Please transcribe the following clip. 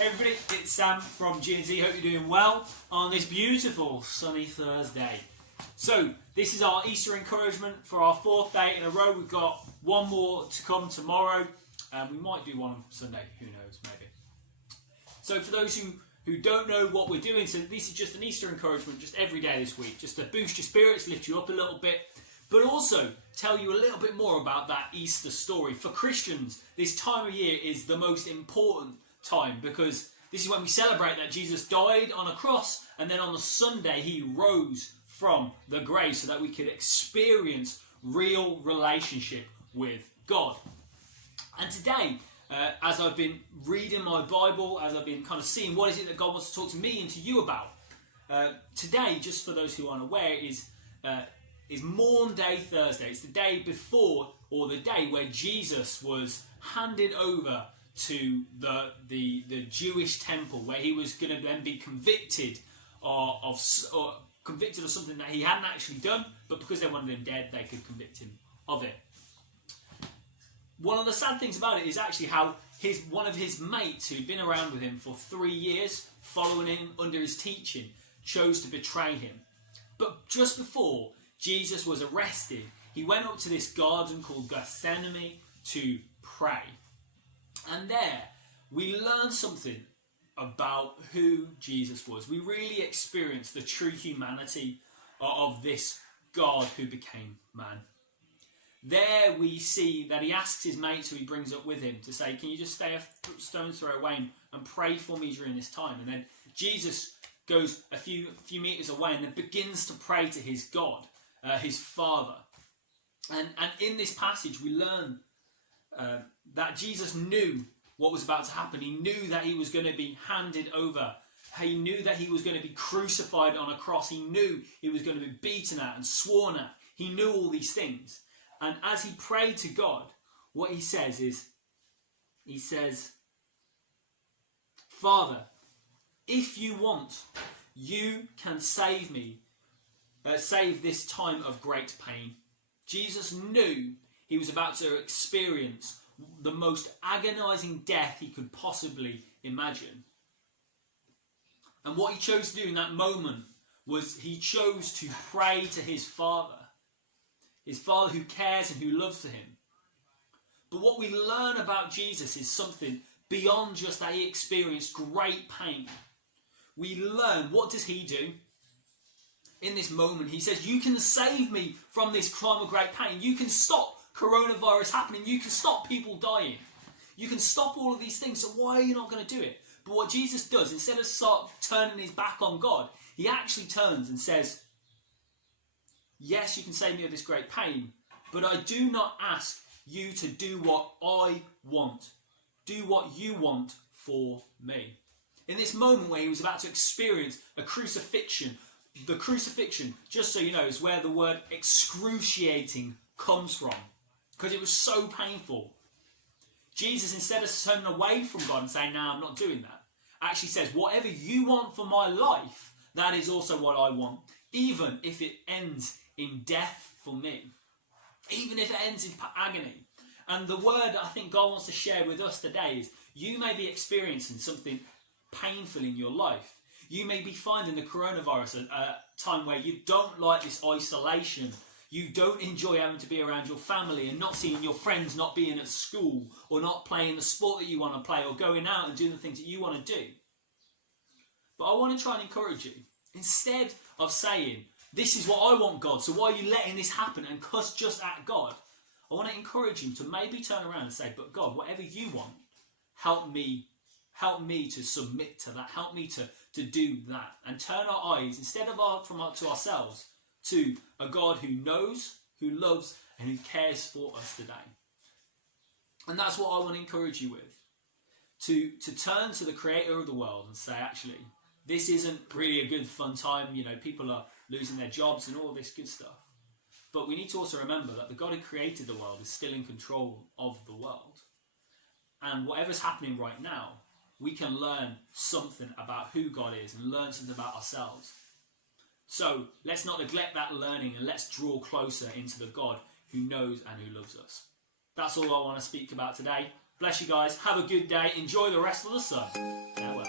Hey everybody, it's Sam from G&Z. Hope you're doing well on this beautiful sunny Thursday. So this is our Easter encouragement for our fourth day in a row. We've got one more to come tomorrow. We might do one on Sunday, who knows, maybe. So for those who don't know what we're doing, so this is just an Easter encouragement just every day this week, just to boost your spirits, lift you up a little bit, but also tell you a little bit more about that Easter story. For Christians, this time of year is the most important time because this is when we celebrate that Jesus died on a cross and then on the Sunday he rose from the grave so that we could experience real relationship with God. And today, as I've been reading my Bible, as I've been kind of seeing what is it that God wants to talk to me and to you about, today, just for those who aren't aware, is Maundy Thursday. It's the day before, or the day where Jesus was handed over to the Jewish temple, where he was going to then be convicted of something that he hadn't actually done, but because they wanted him dead, they could convict him of it. One of the sad things about it is actually how one of his mates, who'd been around with him for 3 years, following him under his teaching, chose to betray him. But just before Jesus was arrested, he went up to this garden called Gethsemane to pray. And there, we learn something about who Jesus was. We really experience the true humanity of this God who became man. There we see that he asks his mates who he brings up with him to say, can you just stay a stone's throw away and pray for me during this time? And then Jesus goes a few meters away and then begins to pray to his God, his Father. And in this passage we learn that Jesus knew what was about to happen. He knew that he was going to be handed over. He knew that he was going to be crucified on a cross. He knew he was going to be beaten at and sworn at. He knew all these things. And as he prayed to God, what he says is, he says, Father, if you want, you can save me, save this time of great pain. Jesus knew he was about to experience the most agonizing death he could possibly imagine. And what he chose to do in that moment was he chose to pray to his Father who cares and who loves him. But what we learn about Jesus is something beyond just that he experienced great pain. We learn, what does he do? In this moment, he says, you can save me from this crime of great pain. You can stop coronavirus happening. You can stop people dying. You can stop all of these things. So why are you not going to do it? But what Jesus does, instead of turning his back on God, he actually turns and says, yes, you can save me of this great pain, but I do not ask you to do what I want. Do what you want for me. In this moment where he was about to experience a crucifixion, the crucifixion, just so you know, is where the word excruciating comes from, because it was so painful. Jesus, instead of turning away from God and saying, no, I'm not doing that, actually says, whatever you want for my life, that is also what I want, even if it ends in death for me, even if it ends in agony. And the word I think God wants to share with us today is, you may be experiencing something painful in your life. You may be finding the coronavirus a time where you don't like this isolation. You don't enjoy having to be around your family and not seeing your friends, not being at school, or not playing the sport that you want to play, or going out and doing the things that you want to do. But I want to try and encourage you. Instead of saying, this is what I want, God, so why are you letting this happen, and cuss just at God, I want to encourage you to maybe turn around and say, but God, whatever you want, help me to submit to that. Help me to do that. And turn our eyes, instead of to ourselves, to a God who knows, who loves, and who cares for us today. And that's what I want to encourage you with. To turn to the creator of the world and say, actually, this isn't really a good fun time. You know, people are losing their jobs and all this good stuff. But we need to also remember that the God who created the world is still in control of the world. And whatever's happening right now, we can learn something about who God is and learn something about ourselves. So let's not neglect that learning, and let's draw closer into the God who knows and who loves us. That's all I want to speak about today. Bless you guys. Have a good day. Enjoy the rest of the sun. Farewell.